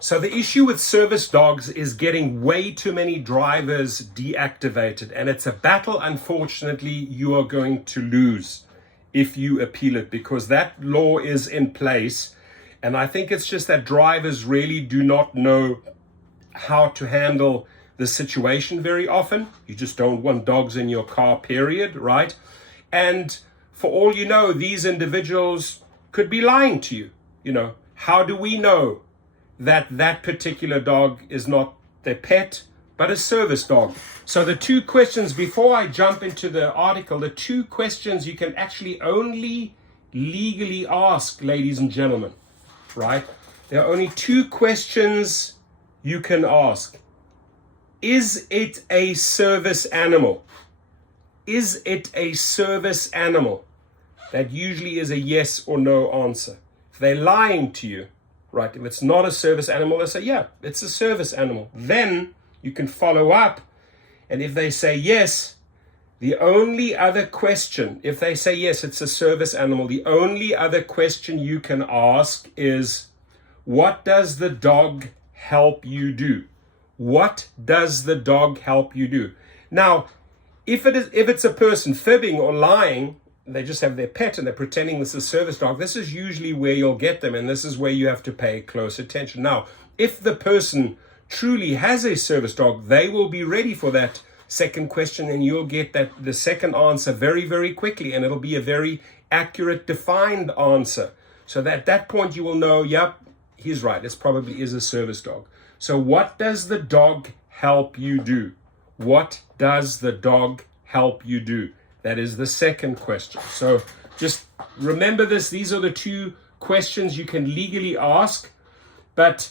So the issue with service dogs is getting way too many drivers deactivated, and it's a battle, unfortunately, you are going to lose if you appeal it, because that law is in place. And I think it's just that drivers really do not know how to handle the situation very often. You just don't want dogs in your car, period, right? And for all you know, these individuals could be lying to you. How do we know that particular dog is not their pet, but a service dog? So the two questions, before I jump into the article, the two questions you can actually only legally ask, ladies and gentlemen, right? There are only two questions you can ask. Is it a service animal? Is it a service animal? That usually is a yes or no answer. If they're lying to you, right, if it's not a service animal, they say, yeah, it's a service animal. Then you can follow up. And if they say yes, the only other question, if they say yes, it's a service animal, the only other question you can ask is, what does the dog help you do? What does the dog help you do? Now, if it's a person fibbing or lying, they just have their pet and they're pretending this is a service dog, this is usually where you'll get them, and this is where you have to pay close attention. Now, if the person truly has a service dog, they will be ready for that second question, and you'll get the second answer very, very quickly, and it'll be a very accurate, defined answer. So that at that point you will know, yep, he's right, this probably is a service dog. So what does the dog help you do? What does the dog help you do? That is the second question. So just remember this. These are the two questions you can legally ask, but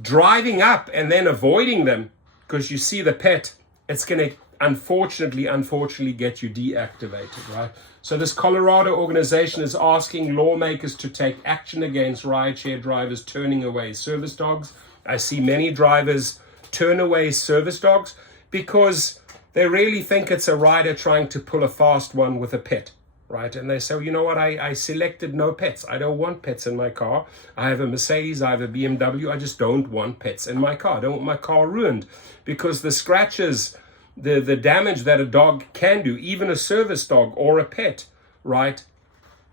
driving up and then avoiding them because you see the pet, it's going to unfortunately get you deactivated, right? So this Colorado organization is asking lawmakers to take action against rideshare drivers turning away service dogs. I see many drivers turn away service dogs because they really think it's a rider trying to pull a fast one with a pet, right? And they say, well, you know what, I selected no pets. I don't want pets in my car. I have a Mercedes, I have a BMW. I just don't want pets in my car. I don't want my car ruined because the scratches, the damage that a dog can do, even a service dog or a pet, right?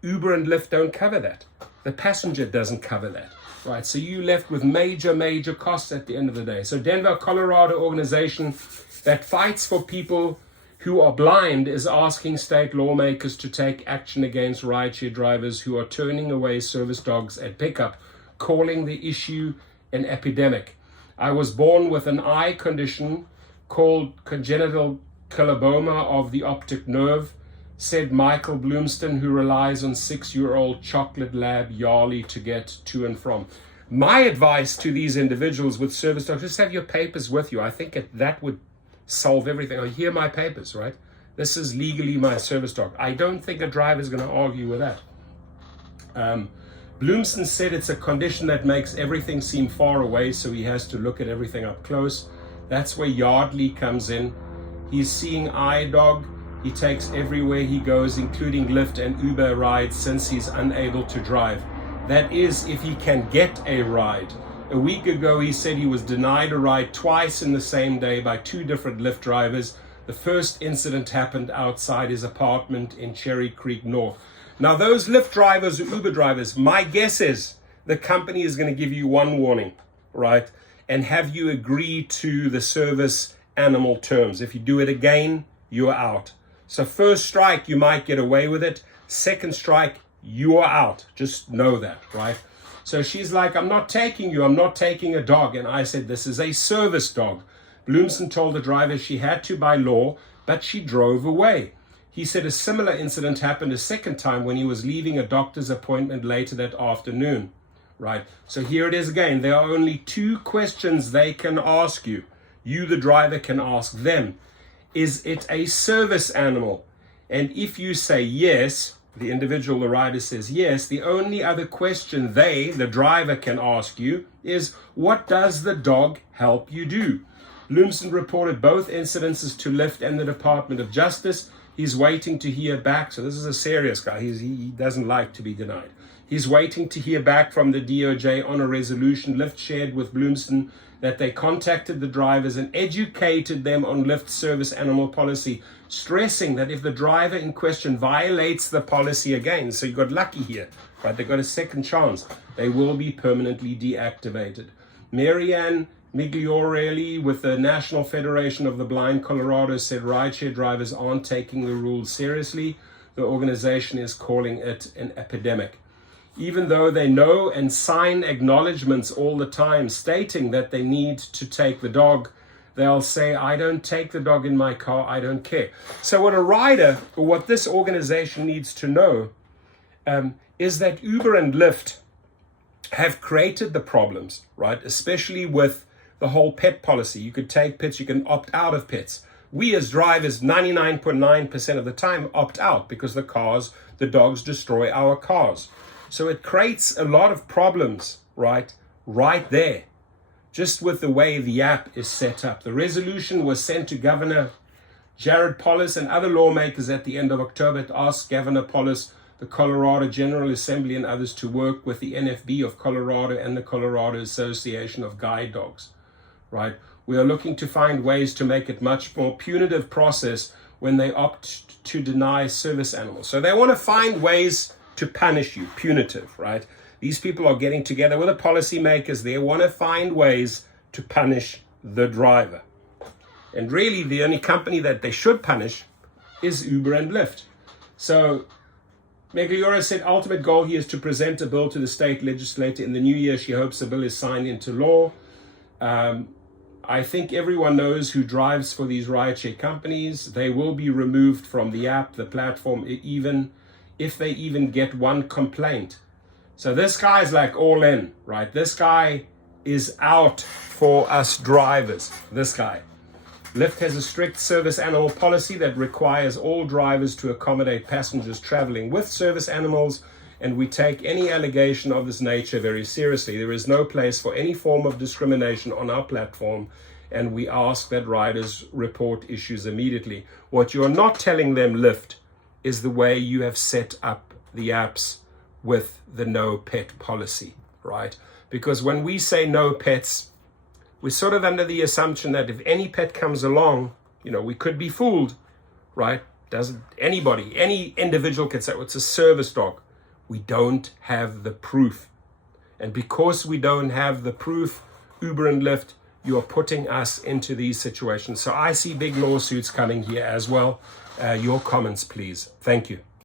Uber and Lyft don't cover that. The passenger doesn't cover that, right? So you're left with major costs at the end of the day. So Denver, Colorado organization that fights for people who are blind is asking state lawmakers to take action against rideshare drivers who are turning away service dogs at pickup, calling the issue an epidemic. I was born with an eye condition called congenital coloboma of the optic nerve, said Michael Bloomston, who relies on 6-year-old chocolate lab Yarly to get to and from. My advice to these individuals with service dogs, just have your papers with you. I think that would solve everything. Oh, here are my papers, right? This is legally my service dog. I don't think a driver is going to argue with that. Bloomston said it's a condition that makes everything seem far away, so he has to look at everything up close. That's where Yardley comes in. He's seeing eye dog. He takes everywhere he goes, including Lyft and Uber rides, since he's unable to drive. That is, if he can get a ride. A week ago, he said he was denied a ride twice in the same day by 2 different Lyft drivers. The first incident happened outside his apartment in Cherry Creek North. Now, those Lyft drivers or Uber drivers, my guess is the company is going to give you one warning, right? And have you agree to the service animal terms. If you do it again, you're out. So first strike, you might get away with it. Second strike, you are out. Just know that, right? So she's like, I'm not taking you. I'm not taking a dog. And I said, this is a service dog. Bloomston told the driver she had to by law, but she drove away. He said a similar incident happened a second time when he was leaving a doctor's appointment later that afternoon, right? So here it is again. There are only 2 questions they can ask you. You, the driver, can ask them. Is it a service animal? And if you say yes, the individual, the rider says yes, the only other question they, the driver, can ask you is, what does the dog help you do? Bloomston reported both incidences to Lyft and the Department of Justice. He's waiting to hear back. So this is a serious guy. He doesn't like to be denied. He's waiting to hear back from the DOJ on a resolution. Lyft shared with Bloomston that they contacted the drivers and educated them on Lyft's service animal policy, stressing that if the driver in question violates the policy again, so you got lucky here, right? They got a second chance, they will be permanently deactivated. Marianne Migliorelli with the National Federation of the Blind Colorado said rideshare drivers aren't taking the rules seriously. The organization is calling it an epidemic. Even though they know and sign acknowledgements all the time stating that they need to take the dog, they'll say, I don't take the dog in my car, I don't care. So what a rider, or what this organization needs to know, is that Uber and Lyft have created the problems, right? Especially with the whole pet policy. You could take pets, you can opt out of pets. We as drivers, 99.9% of the time, opt out because the dogs destroy our cars. So it creates a lot of problems, right there, just with the way the app is set up. The resolution was sent to Governor Jared Polis and other lawmakers at the end of October to ask Governor Polis, the Colorado General Assembly, and others to work with the NFB of Colorado and the Colorado Association of Guide Dogs, right? We are looking to find ways to make it much more punitive process when they opt to deny service animals. So they want to find ways to punish you, punitive, right? These people are getting together with the policymakers. They want to find ways to punish the driver. And really, the only company that they should punish is Uber and Lyft. So Megliora said ultimate goal here is to present a bill to the state legislature in the new year. She hopes the bill is signed into law. I think everyone knows who drives for these rideshare companies. They will be removed from the app, the platform, even if they even get one complaint. So this guy's like all in, right? This guy is out for us drivers, this guy. Lyft has a strict service animal policy that requires all drivers to accommodate passengers traveling with service animals, and we take any allegation of this nature very seriously. There is no place for any form of discrimination on our platform, and we ask that riders report issues immediately. What you're not telling them, Lyft, is the way you have set up the apps with the no pet policy, right? Because when we say no pets, we're sort of under the assumption that if any pet comes along, we could be fooled, right? Any individual can say, well, it's a service dog. We don't have the proof. And because we don't have the proof, Uber and Lyft, you are putting us into these situations. So I see big lawsuits coming here as well. Your comments, please. Thank you.